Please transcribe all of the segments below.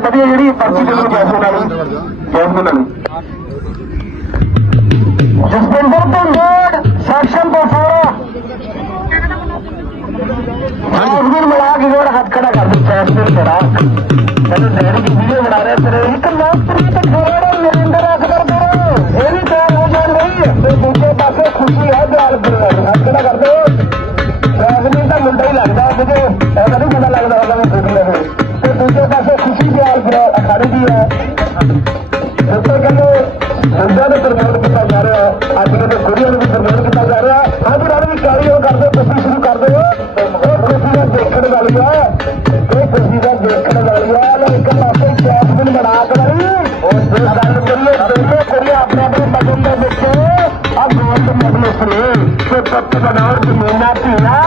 ਤੋਂ ਵਧੀਆ ਜਿਹੜੀ ਪਰਚੀ ਦੇ ਨੂੰ ਜੈਸਮੀਨ ਵਾਲੀ ਜੈਸਮੀਨ ਵਾਲੀ ਜਸਵਿੰਦਰ ਭੁੰਡੜ, ਸੈਕਸ਼ਨ ਤੋਂ ਫੋਰਾ ਜੈਸਮੀਨ ਮਿਲਾ ਕੇ ਜੋੜ ਹੱਥ ਖੜਾ ਕਰ ਦੇ ਜੈਸਮੀਨ ਖੜਾ ਮੈਨੂੰ ਡੈਡੀ ਦੀ ਵੀਡੀਓ ਬਣਾ ਰਿਹਾ, ਤੇਰੇ ਇੱਕ ਲੋਕਪ੍ਰਿਯ ਅਖਾੜੀ ਦੀ ਕਹਿੰਦੇ ਮੁੰਡਿਆਂ ਨੂੰ ਪ੍ਰਮੋਟ ਕੀਤਾ ਜਾ ਰਿਹਾ ਅੱਜ ਕਹਿੰਦੇ ਕੁੜੀਆਂ ਨੂੰ ਵੀ ਪ੍ਰਮੋਟ ਕੀਤਾ ਜਾ ਰਿਹਾ ਅੱਜ ਹਾਂਜੀ ਰਾਣੀ ਵੀ ਕਾਰੀ ਹੋ ਕਰਦੇ ਤੁਸੀਂ ਸ਼ੁਰੂ ਕਰ ਦਿਓ ਇਹ ਖੁਸ਼ੀ ਦਾ ਦੇਖਣ ਵਾਲੀ ਹੈ ਇਹ ਖੁਸ਼ੀ ਦਾ ਦੇਖਣ ਵਾਲੀ ਹੈ ਲੈ ਇੱਕ ਪਾਸੇ ਜੈਸਮਿਨ ਬਣਾ ਕੇ ਲਈ ਉਹ ਗੱਲ ਕਰੀਏ ਦੋਨੇ ਕੁੜੀਆਂ ਆਪਣੇ ਆਪਣੇ ਮਗਨ ਦੇ ਵਿੱਚ ਆ ਗੋਲਡ ਮੈਡਲ ਫਰੇ ਤੇ ਪੱਤ ਬਣਾਉਣ ਦੀ ਮੋਨਾ ਧੀਆ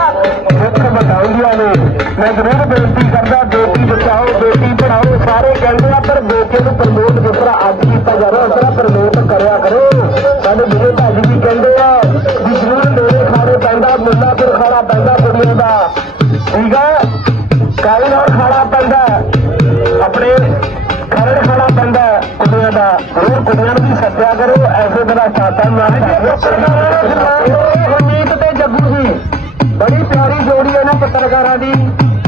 ਇੱਕ ਬਤਾਉਂਦੀਆਂ ਨੇ ਮੈਂ ਜ਼ਰੂਰ ਬੇਨਤੀ ਕਰਦਾ, ਬੇਟੀ ਬਚਾਓ, ਬੇਟੀ ਪੜਾਓ ਸਾਰੇ ਕਹਿੰਦੇ ਆ ਪਰ ਬੇਟੇ ਨੂੰ ਪ੍ਰਮੋਟ ਜਿਸ ਤਰ੍ਹਾਂ ਅੱਜ ਕੀਤਾ ਜਾ ਰਿਹਾ ਉਸ ਤਰ੍ਹਾਂ ਪ੍ਰਮੋਟ ਕਰਿਆ ਕਰੋ। ਸਾਡੇ ਵਿਜੇ ਭਾਜੀ ਵੀ ਕਹਿੰਦੇ ਆ ਵੀ ਜ਼ਰੂਰ ਮੇਰੇ ਖਾੜੇ ਪੈਂਦਾ ਮੁੱਲਾਪੁਰ ਖਾੜਾ ਪੈਂਦਾ ਕੁੜੀਆਂ ਦਾ। ਠੀਕ ਹੈ ਕਾਲੀ ਨਾਲ ਖਾੜਾ ਪੈਂਦਾ ਆਪਣੇ ਖਰੜ ਖਾੜਾ ਪੈਂਦਾ ਕੁੜੀਆਂ ਦਾ। ਹੋਰ ਕੁੜੀਆਂ ਨੂੰ ਵੀ ਸੱਦਿਆ ਕਰੋ ਐਸੇ ਤਰ੍ਹਾਂ ਸਾਥਾਂ ਨਾਲ ਹਮੀਤ ਤੇ ਜੱਗੂ ਜੀ ਬੜੀ ਪਿਆਰੀ ਜੋੜੀ ਹੈ ਨਾ ਪੱਤਰਕਾਰਾਂ ਦੀ।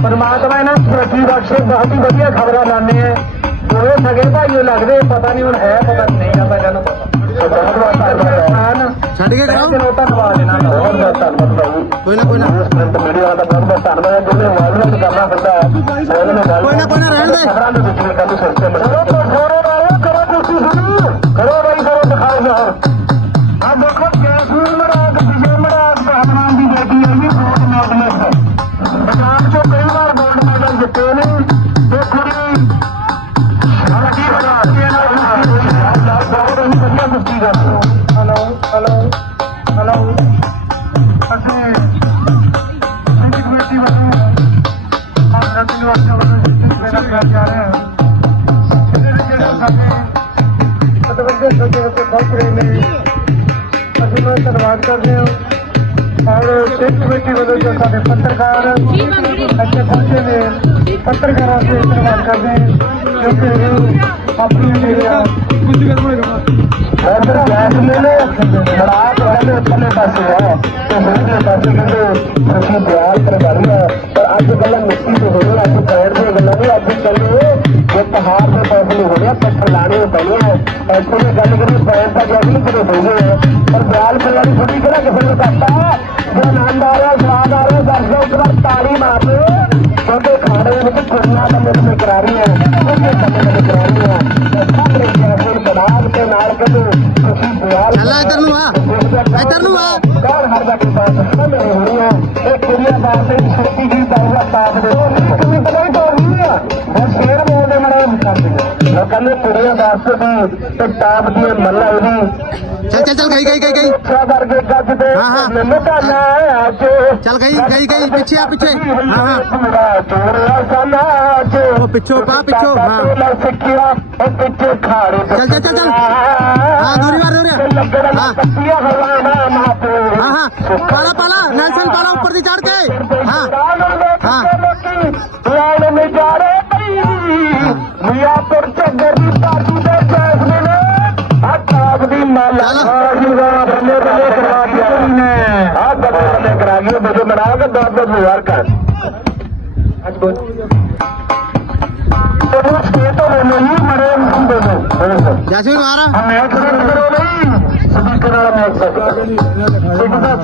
ਪਰਮਾਤਮਾ ਇਹਨਾਂ ਨੂੰ ਤਰੱਕੀ ਬਖਸ਼ੇ ਬਹੁਤ ਹੀ ਵਧੀਆ ਖਬਰਾਂ ਲਾਣੇ ਆ। ਦੋਵੇਂ ਸਗੇ ਭਾਈਓ ਲੱਗਦੇ ਪਤਾ ਨਹੀਂ ਹੁਣ ਹੈ ਪਤਾ ਨਹੀਂ ਇਹਨਾਂ ਨੂੰ ਬਹੁਤ ਬਹੁਤ ਧੰਨਵਾਦ ਛੱਡ ਕੇ ਕਰਾਓ ਚਲੋ ਧੰਨਵਾਦ ਇਹਨਾਂ ਦਾ। ਬਹੁਤ ਬਹੁਤ ਧੰਨਵਾਦ ਬਾਬੂ ਕੋਈ ਨਾ ਕੋਈ ਨਾ। ਪ੍ਰਿੰਟ ਮੀਡੀਆ ਦਾ ਬਹੁਤ ਬਹੁਤ ਧੰਨਵਾਦ ਹੈ ਜਿਹਨੇ ਵਾਇਰਲ ਕਰਨਾ ਹੁੰਦਾ ਹੈ। ਉਹਨਾਂ ਨੂੰ ਕੋਈ ਨਾ ਕੋਈ ਨਾ ਰਹਿਣ ਦੇ। ਖਬਰਾਂ ਦੇ ਵਿੱਚ ਕੱਲ ਸੋਚੇ ਮਿਲੋ ਤਾਂ ਜੋਰੋ ਨਾਲ ਕਰੋ ਤੁਸੀਂ ਸ਼ੁਰੂ ਕਰੋ ਬਾਈ ਕਰੋ ਦਿਖਾਓ ਯਾਰ ਆ ਦੇਖੋ ਜੈਸਮੀਨ ਮਰਾਗ ਵਿਜੇ ਮਰਾਗ ਪਹਿਲਵਾਨ ਦੀ ਬੇਟੀ ਹੈ ਜੀ ਗੋਲਡ ਮੈਡਲਿਸਟ ਪੰਜਾਬ ਚੋਂ ਕਈ ਵਾਰ ਗੋਲਡ ਮੈਡਲ ਜਿੱਤੇ ਨੇ। ਵਧੀਆ ਹਲੋ ਹਲੋ ਹਲੋ ਅਸੀਂ ਸਿੱਧੀ ਕਮੇਟੀ ਵੱਲੋਂ ਆਪ ਨਵੀਂ ਨਿਵਾਸੀਆਂ ਵੱਲੋਂ ਸਿੱਧੀ ਮੇਰਾ ਪਿਆਰ ਜਾ ਰਿਹਾ ਹੈ ਜਿਹੜੇ ਜਿਹੜੇ ਸਾਡੇ ਮਤਵੱਜੇ ਸੱਜੇ ਉੱਤੇ ਪਹੁੰਚ ਰਹੇ ਨੇ ਅਸੀਂ ਉਹਨਾਂ ਦਾ ਧੰਨਵਾਦ ਕਰਦੇ ਹਾਂ ਔਰ ਸਿੱਖ ਕਮੇਟੀ ਵੱਲੋਂ ਜੋ ਸਾਡੇ ਪੱਤਰਕਾਰ ਇੱਥੇ ਪਹੁੰਚੇ ਨੇ ਪੱਤਰਕਾਰਾਂ ਦਾ ਧੰਨਵਾਦ ਕਰਦੇ ਹਾਂ ਜੋ ਕਿ ਆਪਣੀ ਮੇਰੀਆਂ ਅੰਦਰ ਜੈਸਮੀਨ ਬੜਾ ਕਹਿੰਦੇ ਉੱਪਰਲੇ ਪਾਸੇ ਹੈ ਤੇ ਹੋਰਲੇ ਪਾਸੇ ਕਹਿੰਦੇ ਅਸੀਂ ਬਿਆਨ ਕਰਵਾਈ ਹੈ ਪਰ ਅੱਜ ਗੱਲਾਂ ਮਿੱਟੀ ਤੋਂ ਹੋ ਰਹੀਆਂ ਅੱਜ ਪੈਰ ਦੀਆਂ ਗੱਲਾਂ ਨਹੀਂ, ਅੱਜ ਕਹਿੰਦੇ ਜੇ ਪਹਾੜ ਦੇ ਫੈਸਲੇ ਹੋ ਰਿਹਾ, ਪੱਥਰ ਲਾਣੇ ਪੈਣੇ ਹੈ ਇੱਥੇ ਦੀ ਗੱਲ ਕਰੀ ਪੈਰ ਤਾਂ ਜੋ ਨਹੀਂ ਕਿਤੇ ਹੋ ਗਏ ਹੈ ਪਰ ਬਿਆਨ ਕਰਵਾਈ ਥੋੜੀ ਕਿਹੜਾ ਕਿਸੇ ਨੂੰ ਕਰਤਾ ਜੋ ਆਨੰਦ ਆ ਰਿਹਾ ਸਵਾਦ ਆ ਰਿਹਾ ਦਰਸ਼ਕ ਇੱਕ ਵਾਰ ਤਾੜੀ ਮਾਰ ਦਿਓ। ਕਿਉਂਕਿ ਖਾੜੇ ਵਿੱਚ ਕੁੜੀਆਂ ਦਾ ਮਿਲ ਕਰਾ ਰਹੀਆਂ ਉਹਦੇ ਸਮੇਂ ਕਰਾ ਰਹੀਆਂ ਸਾਰੇ ਚੱਲ ਇੱਧਰ ਨੂੰ ਆ। ਇੱਧਰ ਨੂੰ ਆ। ਕੌਣ ਹਰ ਦਾ ਕਿਸਾਨ ਸਾਹਮਣੇ ਹੋਣੀਆਂ ਇਹ ਕੁੜੀਆਂ ਦਾ ਤੇ ਜੀ ਦਾ ਸਾਥ ਦੇ ਤੁਸੀਂ ਪਤਾ ਹੀ ਨਹੀਂ ਕਰਦੇ ਲੋਕਾਂ ਨੇ ਕੁੜੀਆਂ ਦਾ ਦੀ ਤੇ ਟਾਪ ਦੀ ਮੱਲਾ ਉਹਦੀ ਚੱਲ ਚੱਲ ਚੱਲ ਗਈ ਗਈ ਗਈ ਗਈ ਅੱਛਾ ਵਰਗੇ ਗੱਜ ਦੇ ਹਾਂ, ਹਾਂ। ਮੈਨੂੰ ਤਾਂ ਨਾ ਅੱਜ ਚੱਲ ਗਈ ਗਈ ਗਈ ਪਿੱਛੇ ਆ ਪਿੱਛੇ ਹਾਂ ਹਾਂ ਪੂਰਾ ਜੋੜਿਆ ਸਨਾਜ ਉਹ ਪਿੱਛੋਂ ਪਾ, ਪਿੱਛੋਂ, ਹਾਂ। ਮੈਂ ਸਿੱਖਿਆ ਉਹ ਪਿੱਛੇ ਖਾੜੇ ਤੇ ਚੱਲ, ਚੱਲ, ਚੱਲ, ਚੱਲ। ਹਾਂ, ਦੂਰੀ ਵਾਰ, ਦੂਰੀ ਵਾਰ। ਲੱਗਣਾ ਹਾਂ। ਪੱਤੀਆਂ ਹਲਾਣਾ ਮਾਪੇ ਹਾਂ ਹਾਂ ਪਾਲਾ ਪਾਲਾ ਨੈਲਸਨ ਪਾਲਾ ਉੱਪਰ ਦੀ ਚੜ ਕੇ ਹਾਂ ਹਾਂ। ਲਾਲ ਨਜ਼ਾਰੇ ਪਈ ਪਾਰਟੀ ਦੇ ਫੈਸਲੇ ਆ ਕਾਬ ਦੀ ਮਾਲਾ ਆਜੂਗਾ ਬੱਲੇ ਬੱਲੇ ਕਰਾ ਦਿਆ ਨੇ ਆ ਬੱਲੇ ਬੱਲੇ ਕਰਾ ਗਿਆ ਬਜੇ ਬਣਾ ਕੇ ਦਸ ਦਸ ਹਜ਼ਾਰ ਕਰ ਅੱਜ ਬੋਲ ਉਹ ਸਟੇਟ ਤੋਂ ਨਹੀਂ ਮਰੇ ਹੁੰਦੇ ਨੇ ਜੈਸਮੀਨ ਮਾਰ ਮੈਂ ਕਰੋ ਨਹੀਂ ਸਭੀ ਕਰਾ ਮੈਂ ਸਕਦਾ ਇੱਕ ਦਾ